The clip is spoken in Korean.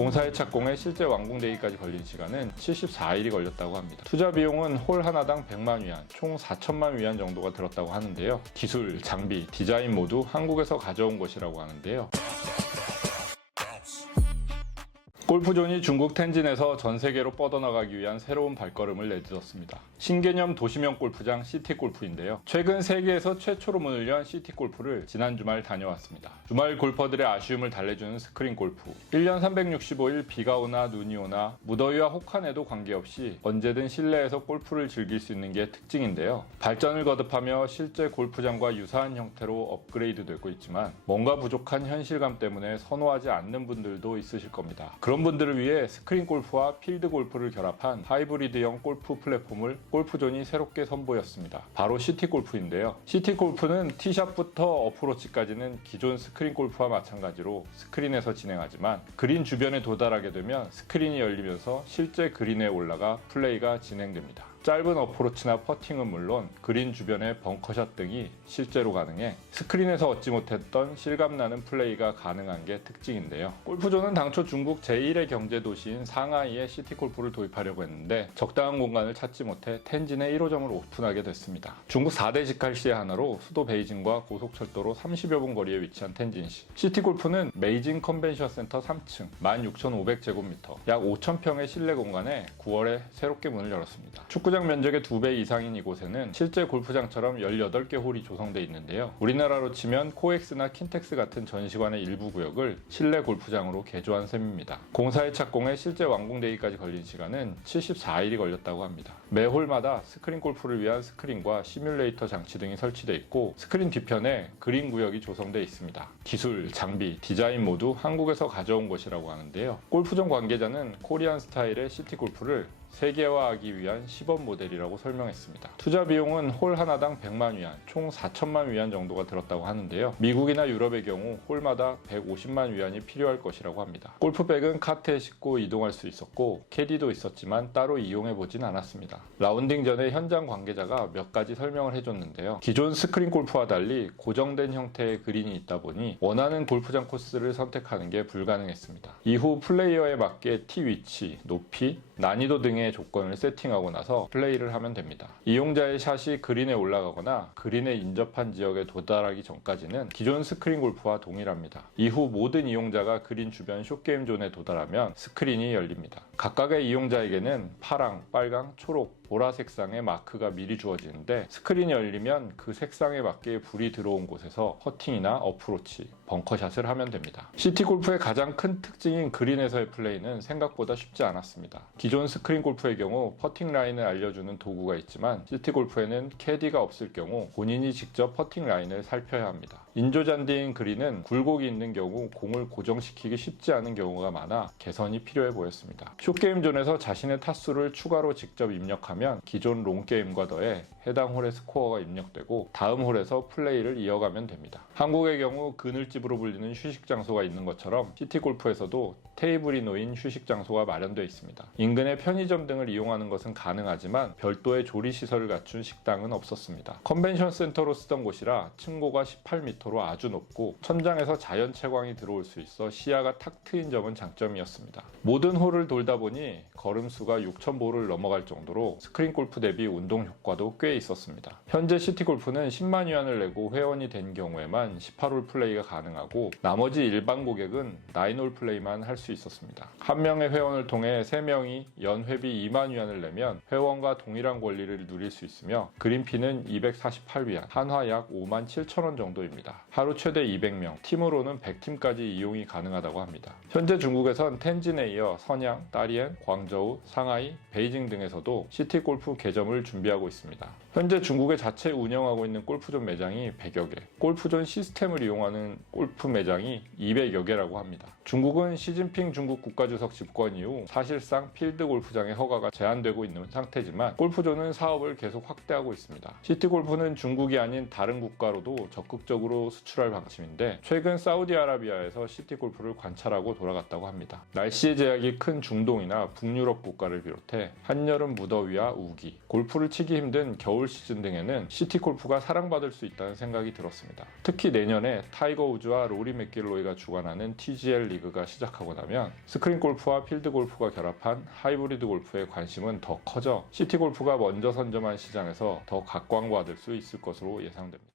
공사의 착공에 실제 완공되기까지 걸린 시간은 74일이 걸렸다고 합니다. 투자 비용은 홀 하나당 100만 위안, 총 4천만 위안 정도가 들었다고 하는데요. 기술, 장비, 디자인 모두 한국에서 가져온 것이라고 하는데요. 골프존이 중국 텐진에서 전 세계로 뻗어나가기 위한 새로운 발걸음을 내딛었습니다. 신개념 도시명 골프장 시티골프인데요. 최근 세계에서 최초로 문을 연 시티골프를 지난 주말 다녀왔습니다. 주말 골퍼들의 아쉬움을 달래주는 스크린 골프. 1년 365일 비가 오나 눈이 오나 무더위와 혹한에도 관계없이 언제든 실내에서 골프를 즐길 수 있는 게 특징인데요. 발전을 거듭하며 실제 골프장과 유사한 형태로 업그레이드되고 있지만 뭔가 부족한 현실감 때문에 선호하지 않는 분들도 있으실 겁니다. 그런 분들을 위해 스크린 골프와 필드 골프를 결합한 하이브리드형 골프 플랫폼을 골프존이 새롭게 선보였습니다. 바로 시티 골프인데요. 시티 골프는 티샷부터 어프로치까지는 기존 스크린 골프와 마찬가지로 스크린에서 진행하지만 그린 주변에 도달하게 되면 스크린이 열리면서 실제 그린에 올라가 플레이가 진행됩니다. 짧은 어프로치나 퍼팅은 물론 그린 주변의 벙커샷 등이 실제로 가능해 스크린에서 얻지 못했던 실감나는 플레이가 가능한 게 특징인데요. 골프존은 당초 중국 제1의 경제도시인 상하이에 시티골프를 도입하려고 했는데 적당한 공간을 찾지 못해 텐진에 1호점을 오픈하게 됐습니다. 중국 4대 직할시의 하나로 수도 베이징과 고속철도로 30여 분 거리에 위치한 텐진시. 시티골프는 베이징 컨벤션 센터 3층 16,500제곱미터 약 5,000평의 실내 공간에 9월에 새롭게 문을 열었습니다. 축구장 면적의 2배 이상인 이곳에는 실제 골프장처럼 18개 홀이 조성되어 있는데요. 우리나라로 치면 코엑스나 킨텍스 같은 전시관의 일부 구역을 실내 골프장으로 개조한 셈입니다. 공사의 착공에 실제 완공되기까지 걸린 시간은 74일이 걸렸다고 합니다. 매 홀마다 스크린 골프를 위한 스크린과 시뮬레이터 장치 등이 설치되어 있고 스크린 뒤편에 그린 구역이 조성되어 있습니다. 기술, 장비, 디자인 모두 한국에서 가져온 것이라고 하는데요. 골프존 관계자는 코리안 스타일의 시티 골프를 세계화하기 위한 시범 모델이라고 설명했습니다. 투자 비용은 홀 하나당 100만 위안, 총 4천만 위안 정도가 들었다고 하는데요. 미국이나 유럽의 경우 홀마다 150만 위안이 필요할 것이라고 합니다. 골프백은 카트에 싣고 이동할 수 있었고 캐디도 있었지만 따로 이용해보진 않았습니다. 라운딩 전에 현장 관계자가 몇 가지 설명을 해줬는데요. 기존 스크린 골프와 달리 고정된 형태의 그린이 있다 보니 원하는 골프장 코스를 선택하는 게 불가능했습니다. 이후 플레이어에 맞게 티 위치, 높이, 난이도 등의 조건을 세팅하고 나서 플레이를 하면 됩니다. 이용자의 샷이 그린에 올라가거나 그린에 인접한 지역에 도달하기 전까지는 기존 스크린 골프와 동일합니다. 이후 모든 이용자가 그린 주변 숏게임 존에 도달하면 스크린이 열립니다. 각각의 이용자에게는 파랑, 빨강, 초록, 보라 색상의 마크가 미리 주어지는데 스크린이 열리면 그 색상에 맞게 불이 들어온 곳에서 퍼팅이나 어프로치, 벙커샷을 하면 됩니다. 시티골프의 가장 큰 특징인 그린에서의 플레이는 생각보다 쉽지 않았습니다. 기존 스크린 골프의 경우 퍼팅 라인을 알려주는 도구가 있지만 시티골프에는 캐디가 없을 경우 본인이 직접 퍼팅 라인을 살펴야 합니다. 인조잔디인 그린은 굴곡이 있는 경우 공을 고정시키기 쉽지 않은 경우가 많아 개선이 필요해 보였습니다. 숏게임 존에서 자신의 타수를 추가로 직접 입력하면 기존 롱게임과 더해 해당 홀의 스코어가 입력되고 다음 홀에서 플레이를 이어가면 됩니다. 한국의 경우 그늘집으로 불리는 휴식 장소가 있는 것처럼 시티골프에서도 테이블이 놓인 휴식 장소가 마련되어 있습니다. 인근의 편의점 등을 이용하는 것은 가능하지만 별도의 조리시설을 갖춘 식당은 없었습니다. 컨벤션 센터로 쓰던 곳이라 층고가 18m로 아주 높고 천장에서 자연 채광이 들어올 수 있어 시야가 탁 트인 점은 장점이었습니다. 모든 홀을 돌다 보니 걸음수가 6,000보를 넘어갈 정도로 스크린 골프 대비 운동 효과도 꽤 있었습니다. 현재 시티골프는 10만 위안을 내고 회원이 된 경우에만 18홀 플레이가 가능하고 나머지 일반 고객은 9홀 플레이만 할 수 있었습니다. 한 명의 회원을 통해 3명이 연 회비 2만 위안을 내면 회원과 동일한 권리를 누릴 수 있으며 그린피는 248위안, 한화 약 5만 7천 원 정도입니다. 하루 최대 200명, 팀으로는 100팀까지 이용이 가능하다고 합니다. 현재 중국에선 텐진에 이어 선양, 다리엔, 광저우, 상하이, 베이징 등에서도 시티골프 개점을 준비하고 있습니다. 현재 중국에 자체 운영하고 있는 골프존 매장이 100여 개, 골프존 시스템을 이용하는 골프 매장이 200여 개라고 합니다. 중국은 시진핑 중국 국가주석 집권 이후 사실상 필드 골프장의 허가가 제한되고 있는 상태지만 골프존은 사업을 계속 확대하고 있습니다. 시티골프는 중국이 아닌 다른 국가로도 적극적으로 세계로 수출할 방침인데 최근 사우디아라비아에서 시티골프를 관찰하고 돌아갔다고 합니다. 날씨의 제약이 큰 중동이나 북유럽 국가를 비롯해 한여름 무더위와 우기, 골프를 치기 힘든 겨울 시즌 등에는 시티골프가 사랑받을 수 있다는 생각이 들었습니다. 특히 내년에 타이거 우즈와 로리 맥길로이가 주관하는 TGL 리그가 시작하고 나면 스크린 골프와 필드 골프가 결합한 하이브리드 골프의 관심은 더 커져 시티골프가 먼저 선점한 시장에서 더 각광받을 수 있을 것으로 예상됩니다.